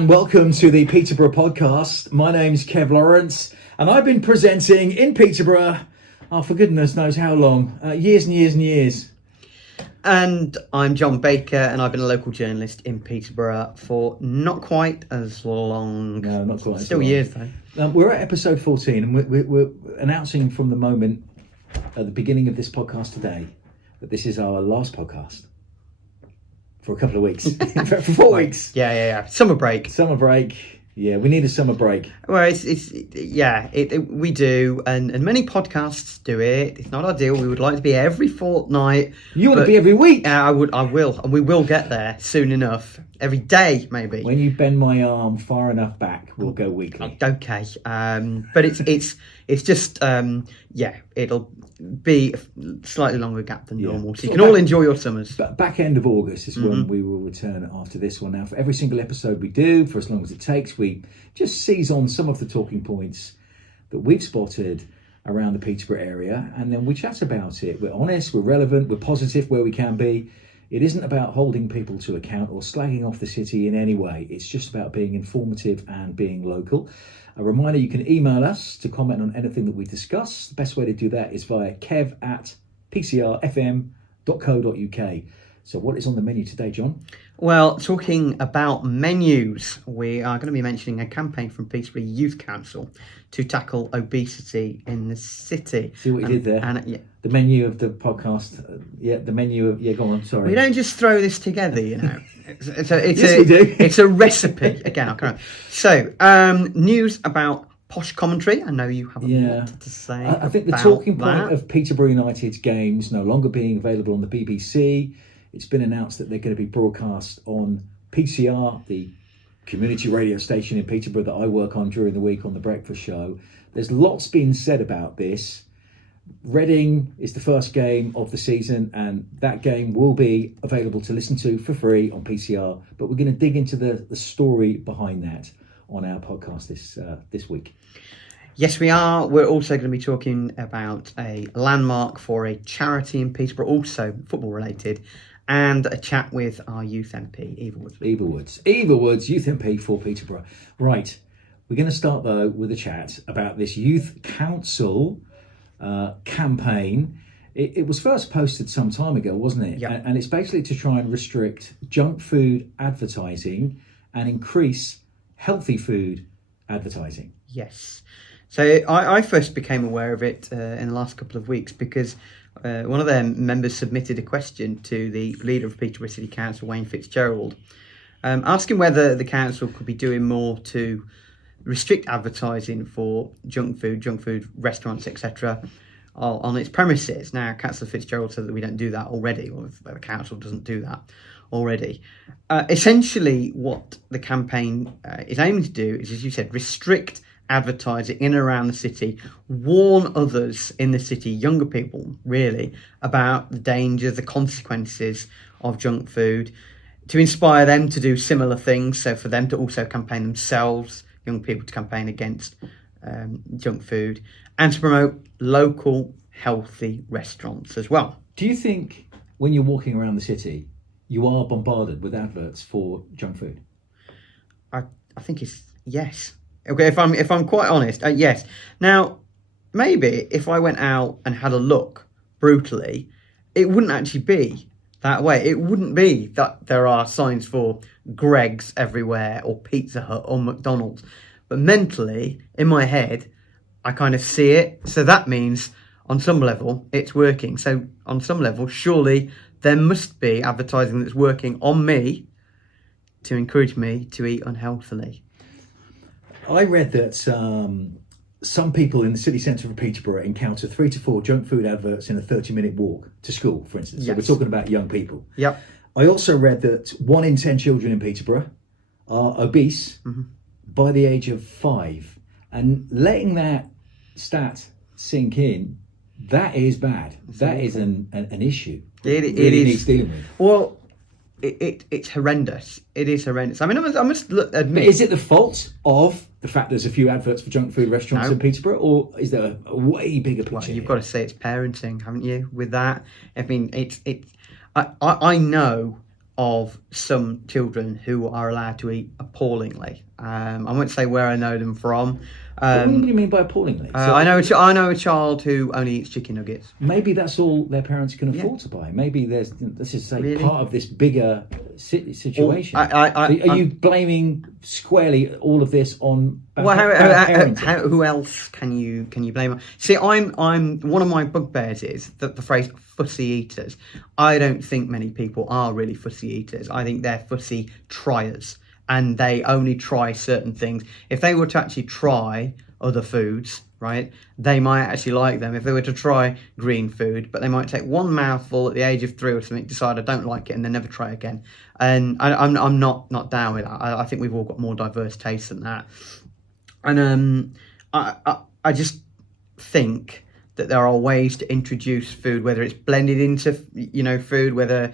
and welcome to the Peterborough Podcast. My name's Kev Lawrence, and I've been presenting in Peterborough, for goodness knows how long, years and years and years. And I'm John Baker, and I've been a local journalist in Peterborough for not quite as long. No, not quite. Still years though. We're at episode 14, and we're announcing from the moment at the beginning of this podcast today that this is our last podcast. For a couple of weeks. In fact, for 4 weeks. Yeah. Summer break. Yeah, we need a summer break. Well, we do, and many podcasts do it. It's not ideal. We would like to be every fortnight. You want to be every week? I will, and we will get there soon enough. Every day, maybe. When you bend my arm far enough back, we'll go weekly. Okay, but it's just it'll be a slightly longer gap than normal, so you can all enjoy your summers. But back end of August is when we will return after this one. Now, for every single episode we do, for as long as it takes, we just seize on some of the talking points that we've spotted around the Peterborough area, and then we chat about it. We're honest, we're relevant, we're positive where we can be. It isn't about holding people to account or slagging off the city in any way. It's just about being informative and being local. A reminder, you can email us to comment on anything that we discuss. The best way to do that is via kev@pcrfm.co.uk. So what is on the menu today, John? Well, talking about menus, we are going to be mentioning a campaign from Peterborough Youth Council to tackle obesity in the city. See what you did there? The menu of the podcast. Go on, sorry. We don't just throw this together, you know. Yes, we do. It's a recipe. Again, I'll carry on. So, news about Posh commentary. I know you have a lot to say. I think the talking point of Peterborough United's games no longer being available on the BBC. It's been announced that they're going to be broadcast on PCR, the community radio station in Peterborough that I work on during the week on the breakfast show. There's lots being said about this. Reading is the first game of the season, and that game will be available to listen to for free on PCR. But we're going to dig into the story behind that on our podcast this week. Yes, we are. We're also going to be talking about a landmark for a charity in Peterborough, also football related, and a chat with our youth MP, Eva Woods. Eva Woods, youth MP for Peterborough. Right, we're going to start though with a chat about this youth council campaign. It was first posted some time ago, wasn't it? Yep. And it's basically to try and restrict junk food advertising and increase healthy food advertising. Yes. So I first became aware of it in the last couple of weeks because one of their members submitted a question to the leader of Peterborough City Council, Wayne Fitzgerald, asking whether the council could be doing more to restrict advertising for junk food restaurants, etc., on its premises. Now, Councillor Fitzgerald said that we don't do that already, or the council doesn't do that already. Essentially, what the campaign is aiming to do is, as you said, restrict advertising in and around the city, warn others in the city, younger people really, about the dangers, the consequences of junk food, to inspire them to do similar things, so for them to also campaign themselves, young people to campaign against junk food, and to promote local healthy restaurants as well. Do you think when you're walking around the city you are bombarded with adverts for junk food? I think it's yes. Okay, if I'm quite honest, yes. Now, maybe if I went out and had a look brutally, it wouldn't actually be that way. It wouldn't be that there are signs for Greggs everywhere or Pizza Hut or McDonald's. But mentally, in my head, I kind of see it. So that means on some level, it's working. So on some level, surely there must be advertising that's working on me to encourage me to eat unhealthily. I read that some people in the city centre of Peterborough encounter 3 to 4 junk food adverts in a 30-minute walk to school, for instance. Yes. So we're talking about young people. Yep. I also read that 1 in 10 children in Peterborough are obese by the age of 5. And letting that stat sink in, that is bad. That is an issue. It really is. Needs dealing with. Well, it's horrendous. It is horrendous. I mean, I must admit. But is it the fault of the fact there's a few adverts for junk food restaurants in Peterborough, or is there a way bigger picture? Well, you've got to say it's parenting, haven't you? With that, I mean, I know of some children who are allowed to eat appallingly. I won't say where I know them from. What do you mean by appallingly? I know a child who only eats chicken nuggets. Maybe that's all their parents can afford to buy. Maybe there's, let's just say, part of this bigger situation. Are you blaming squarely all of this on parenting? Who else can you blame? See, I'm one of my bugbears is that the phrase fussy eaters. I don't think many people are really fussy eaters. I think they're fussy triers. And they only try certain things. If they were to actually try other foods, right, they might actually like them. If they were to try green food, but they might take one mouthful at the age of 3 or something, decide I don't like it, and then never try again. And I'm not down with that. I think we've all got more diverse tastes than that. And I just think that there are ways to introduce food, whether it's blended into food, whether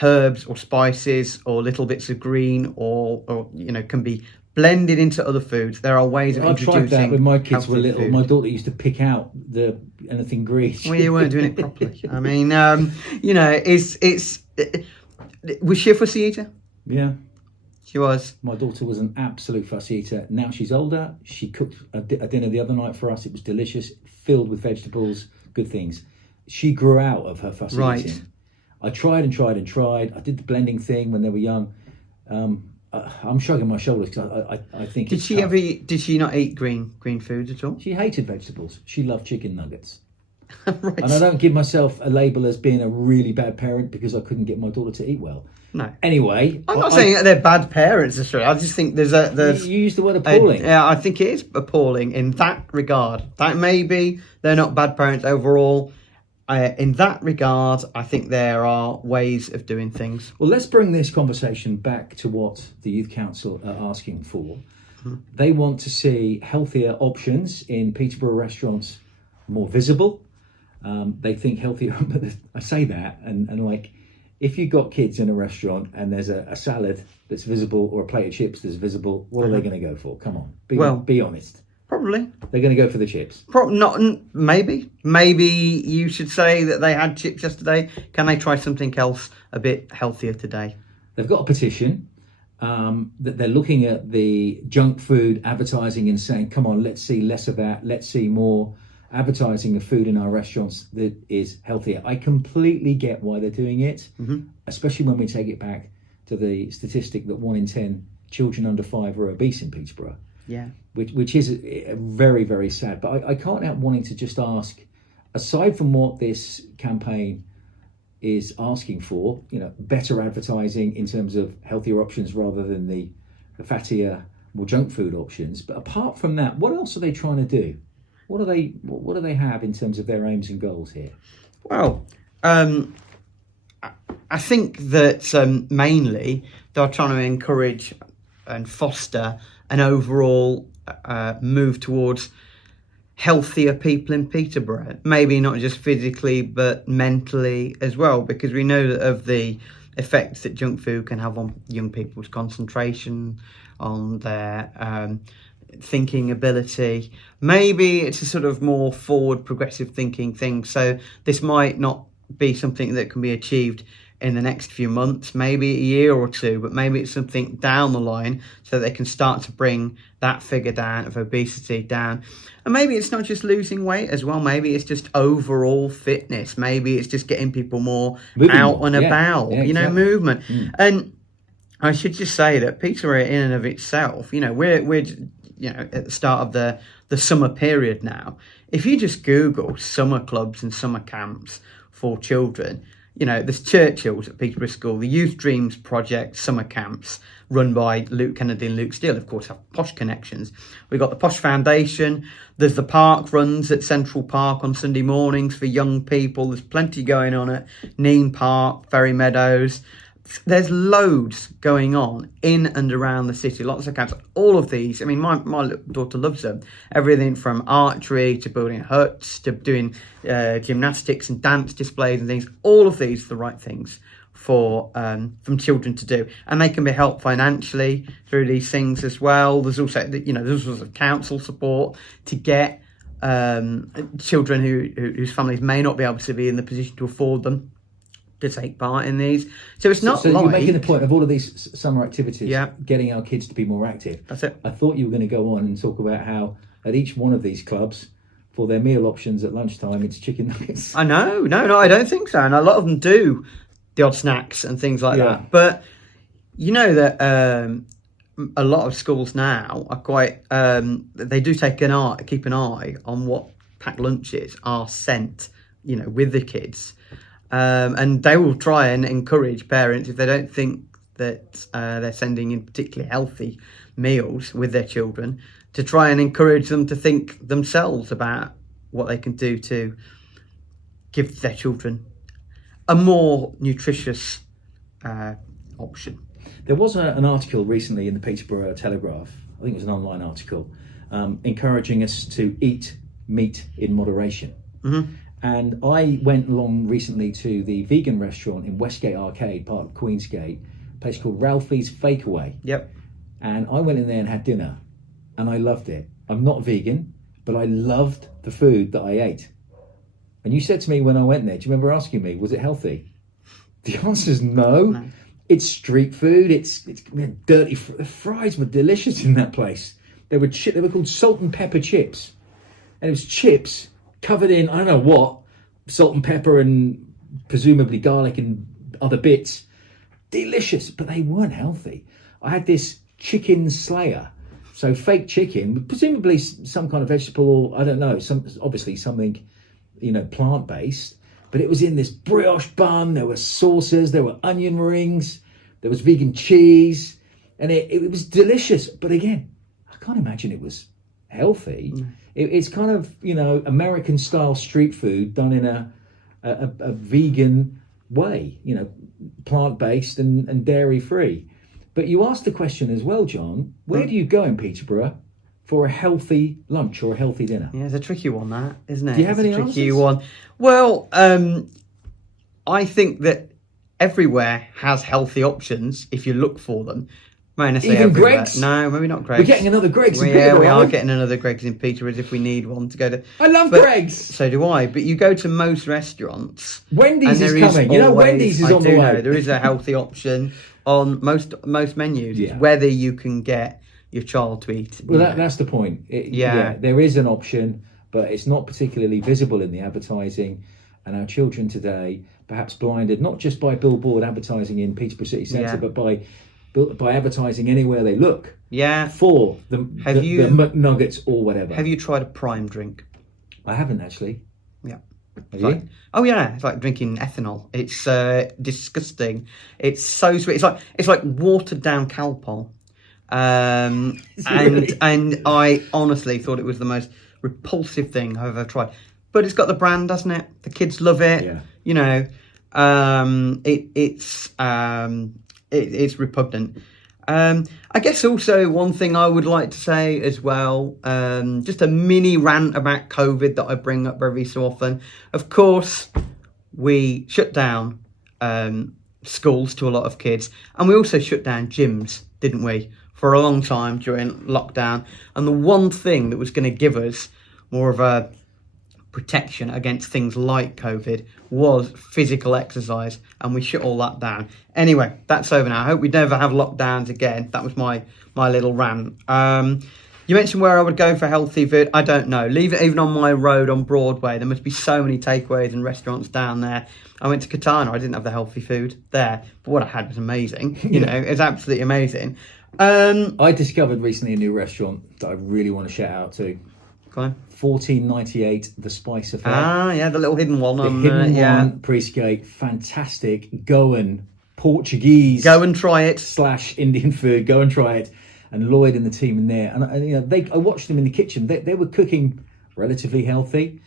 herbs or spices or little bits of green or can be blended into other foods. There are ways of introducing. I've tried that when my kids were little. Food. My daughter used to pick out anything green. Well, you weren't doing it properly. I mean, was she a fussy eater? Yeah. She was. My daughter was an absolute fussy eater. Now she's older. She cooked a dinner the other night for us. It was delicious, filled with vegetables, good things. She grew out of her fussy eating. I tried. I did the blending thing when they were young. I'm shrugging my shoulders because I think. Did she ever? Did she not eat green foods at all? She hated vegetables. She loved chicken nuggets. Right. And I don't give myself a label as being a really bad parent because I couldn't get my daughter to eat well. No. Anyway, I'm not saying that they're bad parents. I just think there's you used the word appalling. Yeah, I think it is appalling in that regard. That maybe they're not bad parents overall. In that regard, I think there are ways of doing things. Well, let's bring this conversation back to what the Youth Council are asking for. Mm-hmm. They want to see healthier options in Peterborough restaurants more visible. They think healthier, but I say that, and like, if you've got kids in a restaurant and there's a salad that's visible or a plate of chips that's visible, what are they going to go for? Come on, be honest. Probably. They're going to go for the chips. Maybe. Maybe you should say that they had chips yesterday. Can they try something else a bit healthier today? They've got a petition that they're looking at the junk food advertising and saying, come on, let's see less of that. Let's see more advertising of food in our restaurants that is healthier. I completely get why they're doing it, especially when we take it back to the statistic that 1 in 10 children under 5 are obese in Peterborough. Yeah, which is very, very sad. But I can't help wanting to just ask, aside from what this campaign is asking for, better advertising in terms of healthier options rather than the fattier, more junk food options. But apart from that, what else are they trying to do? What do they have in terms of their aims and goals here? Well, I think that mainly they're trying to encourage and foster an overall move towards healthier people in Peterborough. Maybe not just physically, but mentally as well, because we know that of the effects that junk food can have on young people's concentration, on their thinking ability. Maybe it's a sort of more forward, progressive thinking thing. So this might not be something that can be achieved in the next few months, maybe a year or two, but maybe it's something down the line so they can start to bring that figure down of obesity down. And maybe it's not just losing weight as well. Maybe it's just overall fitness. Maybe it's just getting people more out and about, exactly. Movement. And I should just say that Peterborough in and of itself, we're at the start of the summer period now. If you just Google summer clubs and summer camps for children, there's Churchill's at Peterborough School, the Youth Dreams Project summer camps run by Luke Kennedy and Luke Steele, of course, have Posh connections. We've got the Posh Foundation. There's the park runs at Central Park on Sunday mornings for young people. There's plenty going on at Neame Park, Ferry Meadows. There's loads going on in and around the city, lots of camps. All of these, I mean, my daughter loves them. Everything from archery to building huts to doing gymnastics and dance displays and things. All of these are the right things for from children to do, and they can be helped financially through these things as well. There's also, there's also council support to get children whose families may not be able to be in the position to afford them to take part in these. So it's not So like... you're making the point of all of these summer activities, Yeah. getting our kids to be more active. That's it. I thought you were going to go on and talk about how at each one of these clubs, for their meal options at lunchtime, it's chicken nuggets. I know. No, I don't think so. And a lot of them do the odd snacks and things like that. But you know that a lot of schools now are quite... they do keep an eye on what packed lunches are sent, with the kids. And they will try and encourage parents, if they don't think that they're sending in particularly healthy meals with their children, to try and encourage them to think themselves about what they can do to give their children a more nutritious option. There was an article recently in the Peterborough Telegraph, I think it was an online article, encouraging us to eat meat in moderation. Mm-hmm. And I went along recently to the vegan restaurant in Westgate Arcade, part of Queensgate, a place called Ralphie's Fakeaway. Yep. And I went in there and had dinner, and I loved it. I'm not vegan, but I loved the food that I ate. And you said to me when I went there, do you remember asking me, was it healthy? The answer is no. It's street food. It's dirty. The fries were delicious in that place. They were called salt and pepper chips, and it was chips covered in, I don't know what, salt and pepper and presumably garlic and other bits. Delicious, but they weren't healthy. I had this chicken slayer, so fake chicken, presumably some kind of vegetable, I don't know, obviously something, plant-based, but it was in this brioche bun. There were sauces, there were onion rings, there was vegan cheese, and it was delicious. But again, I can't imagine it was healthy. It's kind of, American style street food done in a vegan way, plant-based and dairy-free. But you asked the question as well, John, where do you go in Peterborough for a healthy lunch or a healthy dinner? Yeah, it's a tricky one, that, isn't it? Do you have any tricky answers? One. Well, I think that everywhere has healthy options if you look for them. Even everywhere. Greg's? No, maybe not Greg's. We're getting another Greg's in Peterborough. Peterborough. Yeah, we are getting another Greg's in Peterborough if we need one to go to. I love Greg's. So do I. But you go to most restaurants. Wendy's is coming. Wendy's is on the way. There is a healthy option on most menus. Yeah. It's whether you can get your child to eat. Well, that's the point. There is an option, but it's not particularly visible in the advertising. And our children today, perhaps blinded, not just by billboard advertising in Peterborough City Centre, but by advertising anywhere they look. Yeah. For the McNuggets or whatever. Have you tried a prime drink? I haven't actually. Yeah. Have you? Oh yeah, it's like drinking ethanol. It's disgusting. It's so sweet. It's like watered down Calpol. And I honestly thought it was the most repulsive thing I've ever tried. But it's got the brand, hasn't it? The kids love it. Yeah. It's repugnant. I guess also one thing I would like to say as well, just a mini rant about COVID that I bring up every so often. Of course, we shut down schools to a lot of kids, and we also shut down gyms, didn't we, for a long time during lockdown. And the one thing that was going to give us more of a protection against things like COVID was physical exercise, and we shut all that down. Anyway, that's over now. I hope we never have lockdowns again. That was my little rant. You mentioned where I would go for healthy food. I don't know. Leave it even on my road on Broadway. There must be so many takeaways and restaurants down there. I went to Katana. I didn't have the healthy food there, but what I had was amazing. It's absolutely amazing. I discovered recently a new restaurant that I really want to shout out to. Go on. 1498 The Spice Affair. Ah, yeah, the little hidden one. The hidden one, Priestgate, fantastic. Portuguese. Go and try it. / Indian food. Go and try it. And Lloyd and the team in there. And I watched them in the kitchen. They were cooking relatively healthy.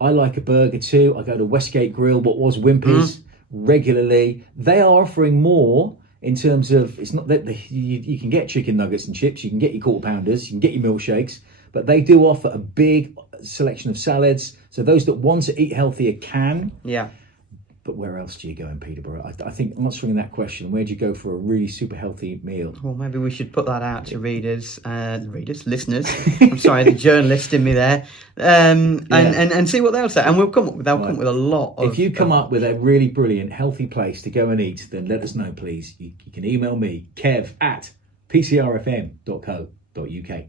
I like a burger too. I go to Westgate Grill, what was Wimpy's, regularly. They are offering more in terms of, it's not that you can get chicken nuggets and chips, you can get your quarter pounders, you can get your milkshakes, but they do offer a big selection of salads. So those that want to eat healthier can. Yeah. But where else do you go in Peterborough? I think answering that question, where do you go for a really super healthy meal? Well, maybe we should put that out to listeners. I'm sorry, the journalist in me there, and see what they'll say. And they'll come up with a lot of. If you come up with a really brilliant, healthy place to go and eat, then let us know, please. You can email me, kev@pcrfm.co.uk.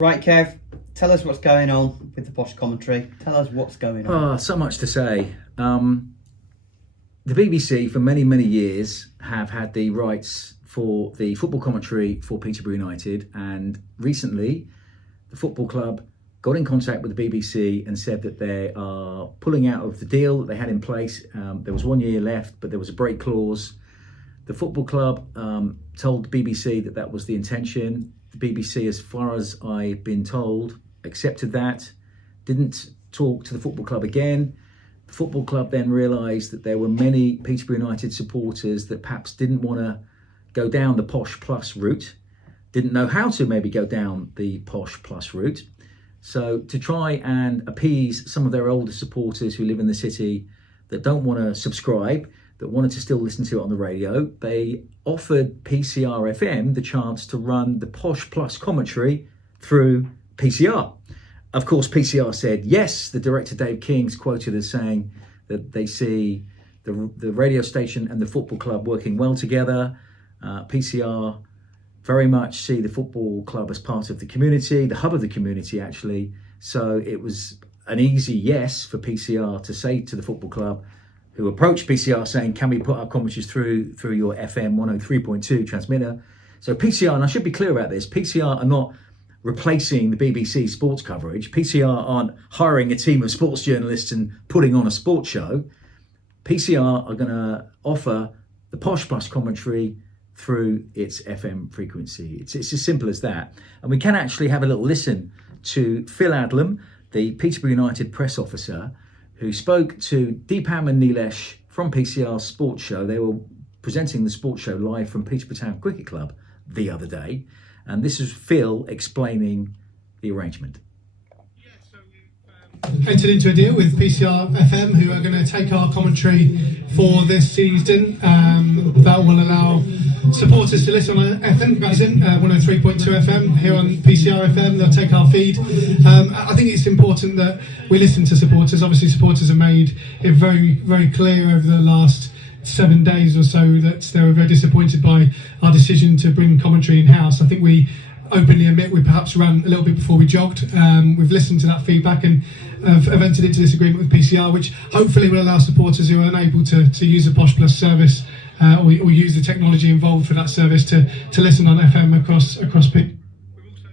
Right, Kev, tell us what's going on with the Posh commentary. Tell us what's going on. Oh, so much to say. The BBC for many, many years have had the rights for the football commentary for Peterborough United, and recently the football club got in contact with the BBC and said that they are pulling out of the deal that they had in place. There was 1 year left, but there was a break clause. The football club told the BBC that that was the intention. The BBC, as far as I've been told, accepted that, didn't talk to the football club again. The football club then realised that there were many Peterborough United supporters that perhaps didn't want to go down the Posh Plus route, didn't know how to maybe go down the Posh Plus route. So to try and appease some of their older supporters who live in the city that don't want to subscribe, that wanted to still listen to it on the radio, they offered PCR FM the chance to run the Posh Plus commentary through PCR. Of course, PCR said yes. The director, Dave King's quoted as saying that they see the radio station and the football club working well together. PCR very much see the football club as part of the community, the hub of the community, actually. So it was an easy yes for PCR to say to the football club, who approached PCR saying, can we put our commentaries through your FM 103.2 transmitter? So PCR, and I should be clear about this, PCR are not replacing the BBC sports coverage. PCR aren't hiring a team of sports journalists and putting on a sports show. PCR are going to offer the Posh Plus commentary through its FM frequency. It's as simple as that. And we can actually have a little listen to Phil Adlam, the Peterborough United press officer, who spoke to Deepam and Nilesh from PCR's sports show. They were presenting the sports show live from Peterborough Town Cricket Club the other day. And this is Phil explaining the arrangement. Yeah, so we've entered into a deal with PCR FM, who are going to take our commentary for this season. That will allow supporters to listen on FM, 103.2 FM here on PCR FM. They'll take our feed. I think it's important that we listen to supporters. Obviously, supporters have made it very, very clear over the last 7 days or so that they were very disappointed by our decision to bring commentary in-house. I think we openly admit we perhaps ran a little bit before we jogged. We've listened to that feedback and have entered into this agreement with PCR, which hopefully will allow supporters who are unable to use the Posh Plus service or use the technology involved for that service to listen on FM across We've also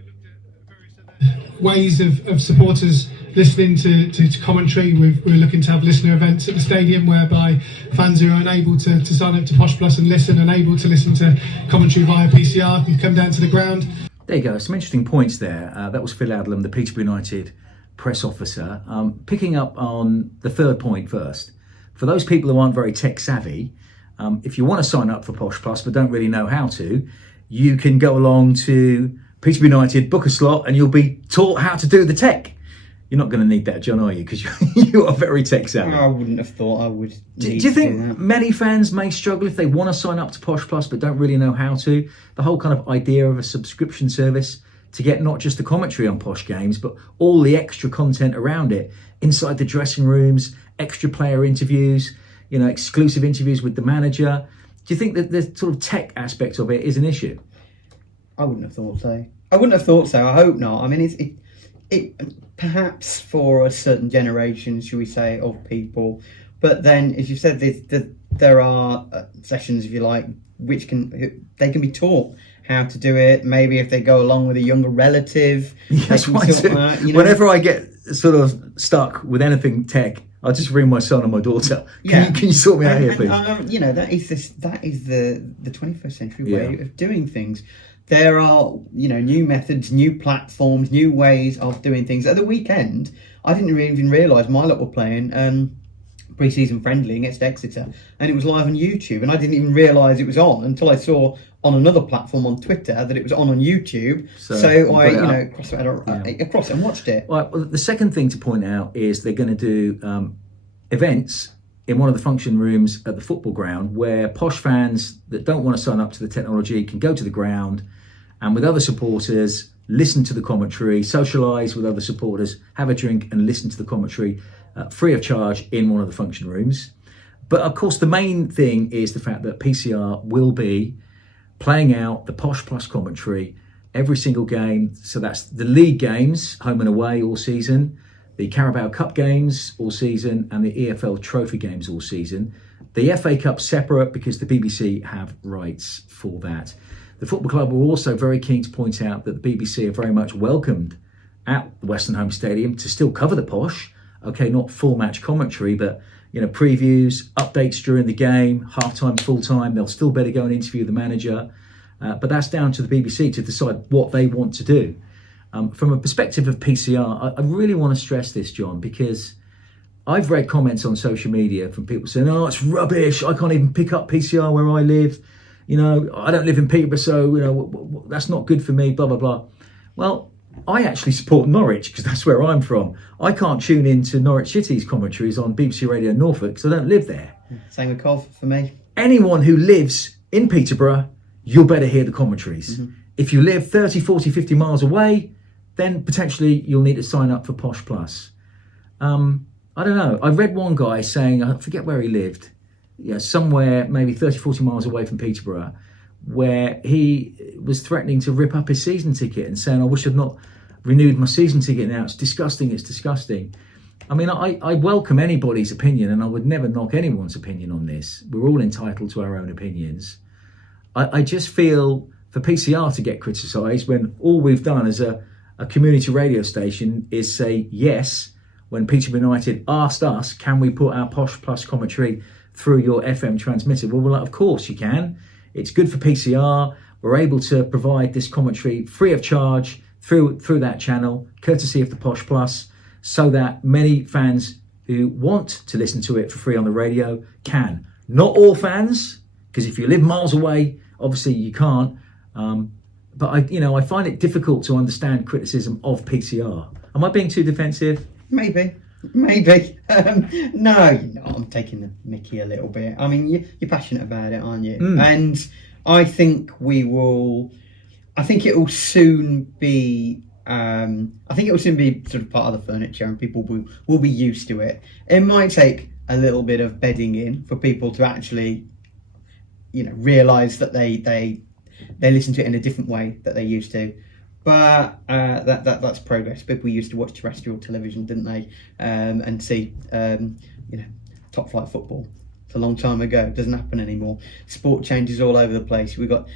looked at various other ways of supporters listening to commentary. We're looking to have listener events at the stadium whereby fans who are unable to sign up to Posh Plus and listen, unable to listen to commentary via PCR, can come down to the ground. There you go, some interesting points there. That was Phil Adlam, the Peterborough United press officer. Picking up on the third point first, for those people who aren't very tech savvy, if you want to sign up for Posh Plus but don't really know how to, you can go along to Peterborough United, book a slot, and you'll be taught how to do the tech. You're not going to need that, John, are you? Because you are very tech savvy. I wouldn't have thought I would. Do you think many fans may struggle if they want to sign up to Posh Plus but don't really know how to? The whole kind of idea of a subscription service to get not just the commentary on Posh games, but all the extra content around it, inside the dressing rooms, extra player interviews, exclusive interviews with the manager. Do you think that the sort of tech aspect of it is an issue? I wouldn't have thought so. I hope not. I mean, it perhaps for a certain generation, should we say, of people. But then, as you said, there are sessions, if you like, which they can be taught how to do it. Maybe if they go along with a younger relative. That's what I do. Whenever I get sort of stuck with anything tech, I just ring my son or my daughter. Can you sort me out here, please? That is the 21st century way of doing things. There are, new methods, new platforms, new ways of doing things. At the weekend, I didn't even realise my lot were playing pre-season friendly against Exeter, and it was live on YouTube, and I didn't even realise it was on until I saw on another platform on Twitter that it was on YouTube. So I, across it and watched it. Well, the second thing to point out is they're going to do events in one of the function rooms at the football ground, where Posh fans that don't want to sign up to the technology can go to the ground and with other supporters, listen to the commentary, socialise with other supporters, have a drink and listen to the commentary free of charge in one of the function rooms. But of course, the main thing is the fact that PCR will be playing out the Posh Plus commentary every single game. So that's the league games, home and away all season, the Carabao Cup games all season, and the EFL Trophy games all season. The FA Cup separate because the BBC have rights for that. The football club were also very keen to point out that the BBC are very much welcomed at the Western Home Stadium to still cover the Posh. Okay, not full match commentary, but previews, updates during the game, half-time, full-time. They'll still better go and interview the manager. But that's down to the BBC to decide what they want to do. From a perspective of PCR, I really want to stress this, John, because I've read comments on social media from people saying, oh, it's rubbish. I can't even pick up PCR where I live. I don't live in Peterborough, so, that's not good for me, blah, blah, blah. Well, I actually support Norwich because that's where I'm from. I can't tune into Norwich City's commentaries on BBC Radio Norfolk because I don't live there. Same with Cov for me. Anyone who lives in Peterborough, you'll better hear the commentaries. Mm-hmm. If you live 30, 40, 50 miles away, then potentially you'll need to sign up for Posh Plus. I don't know. I read one guy saying, I forget where he lived, somewhere maybe 30, 40 miles away from Peterborough, where he was threatening to rip up his season ticket and saying, I wish I'd not renewed my season ticket now. It's disgusting. I mean, I welcome anybody's opinion and I would never knock anyone's opinion on this. We're all entitled to our own opinions. I just feel for PCR to get criticised when all we've done as a community radio station is say yes when Peterborough United asked us, can we put our Posh Plus commentary through your FM transmitter? Well, we're like, of course you can. It's good for PCR. We're able to provide this commentary free of charge through that channel, courtesy of the Posh Plus, so that many fans who want to listen to it for free on the radio can. Not all fans, because if you live miles away, obviously you can't. But I find it difficult to understand criticism of PCR. Am I being too defensive? Maybe. No, you're not. I'm taking the mickey a little bit. I mean, you're passionate about it, aren't you? Mm. And I think it will soon be. Sort of part of the furniture, and people will be used to it. It might take a little bit of bedding in for people to actually, realise that they listen to it in a different way that they used to. But that's progress. People used to watch terrestrial television, didn't they? And see, top flight football. It's a long time ago. It doesn't happen anymore. Sport changes all over the place. We've got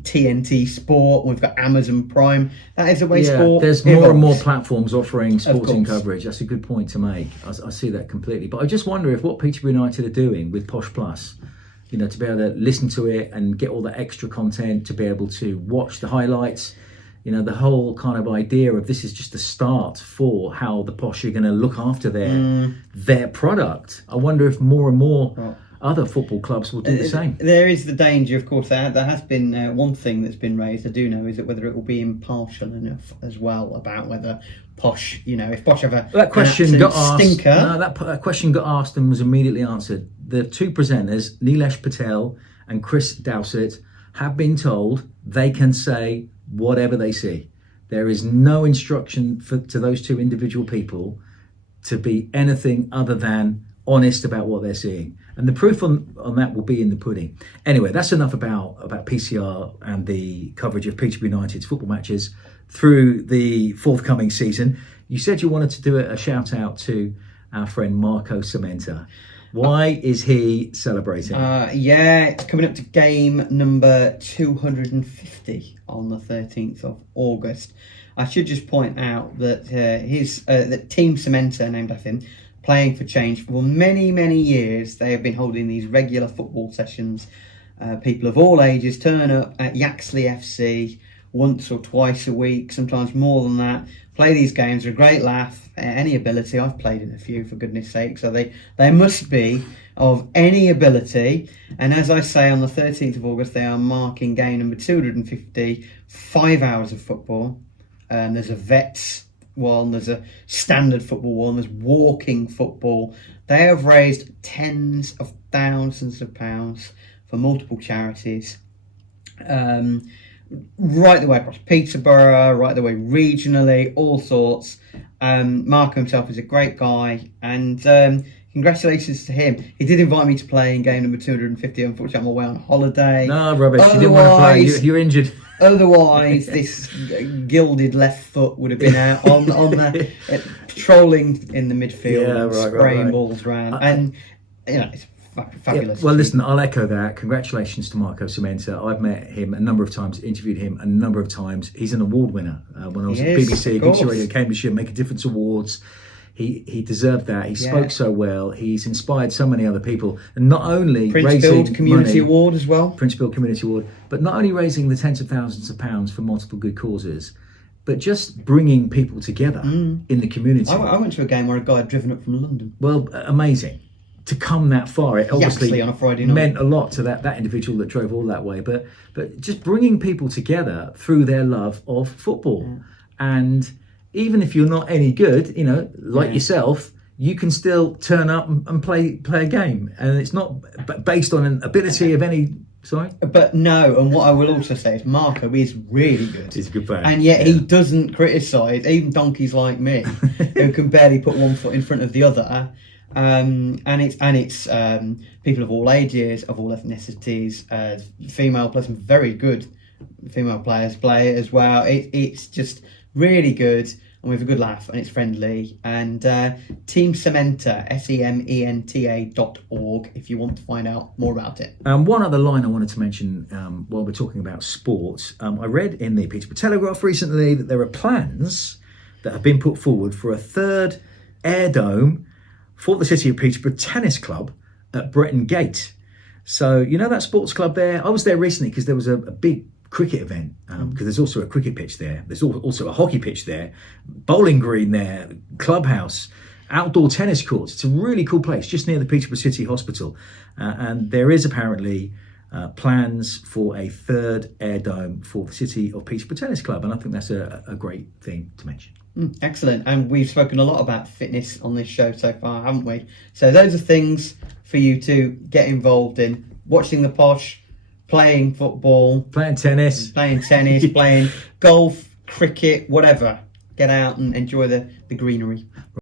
TNT Sport. We've got Amazon Prime. That is the way sport. There's more and more platforms offering sporting coverage. That's a good point to make. I see that completely. But I just wonder if what Peterborough United are doing with Posh Plus, to be able to listen to it and get all the extra content, to be able to watch the highlights. The whole kind of idea of this is just a start for how the Posh are going to look after their product. I wonder if more and more other football clubs will do the same. There is the danger, of course. There has been one thing that's been raised, I do know, is that whether it will be impartial enough as well about whether Posh, if Posh have that question got asked. Stinker. No, that question got asked and was immediately answered. The two presenters, Nilesh Patel and Chris Dowsett, have been told they can say whatever they see. There is no instruction to those two individual people to be anything other than honest about what they're seeing. And the proof on that will be in the pudding. Anyway, that's enough about PCR and the coverage of Peterborough United's football matches through the forthcoming season. You said you wanted to do a shout out to our friend Marco Cementa. Why is he celebrating? It's coming up to game number 250 on the 13th of August. I should just point out that that Team Cementa, named after him, playing for change for many, many years. They have been holding these regular football sessions. People of all ages turn up at Yaxley FC once or twice a week, sometimes more than that. Play these games, are a great laugh. Any ability, I've played in a few, for goodness sake, so they must be of any ability. And as I say, on the 13th of August, they are marking game number 250, 5 hours of football. There's a vets one, there's a standard football one, there's walking football. They have raised tens of thousands of pounds for multiple charities, right the way across Peterborough, right the way regionally, all sorts. Marco himself is a great guy, and congratulations to him. He did invite me to play in game number 250. Unfortunately, I'm away on holiday. No, rubbish. You didn't want to play. You're injured. Otherwise, this gilded left foot would have been out on the patrolling in the midfield, spraying balls around, and it's fabulous. Yeah. Well, listen, I'll echo that. Congratulations to Marco Cementa. I've met him a number of times, interviewed him a number of times. He's an award winner. When I was at BBC Radio Cambridgeshire Make a Difference Awards, he deserved that. He spoke so well. He's inspired so many other people, and not only Princefield Community Award as well. Princefield Community Award, but not only raising the tens of thousands of pounds for multiple good causes, but just bringing people together in the community. I went to a game where a guy had driven up from London. Well, amazing. To come that far, it obviously on a Friday night meant a lot to that individual that drove all that way. But just bringing people together through their love of football, and even if you're not any good, like yourself, you can still turn up and play a game, and it's not based on an ability of any. Sorry, but no. And what I will also say is Marco is really good. He's a good player, and yet he doesn't criticise even donkeys like me who can barely put one foot in front of the other. And it's people of all ages, of all ethnicities, female players, some very good female players play it as well. It's just really good, and we have a good laugh, and it's friendly. And Team Cementa, sementa.org, if you want to find out more about it. One other line I wanted to mention while we're talking about sports, I read in the Peterborough Telegraph recently that there are plans that have been put forward for a third air dome for the City of Peterborough Tennis Club at Bretton Gate. So, that sports club there? I was there recently because there was a big cricket event, because there's also a cricket pitch there. There's also a hockey pitch there, bowling green there, clubhouse, outdoor tennis courts. It's a really cool place, just near the Peterborough City Hospital. And there is apparently plans for a third air dome for the City of Peterborough Tennis Club. And I think that's a great thing to mention. Excellent. And we've spoken a lot about fitness on this show so far, haven't we? So those are things for you to get involved in. Watching the Posh, playing football, playing tennis, playing golf, cricket, whatever. Get out and enjoy the greenery.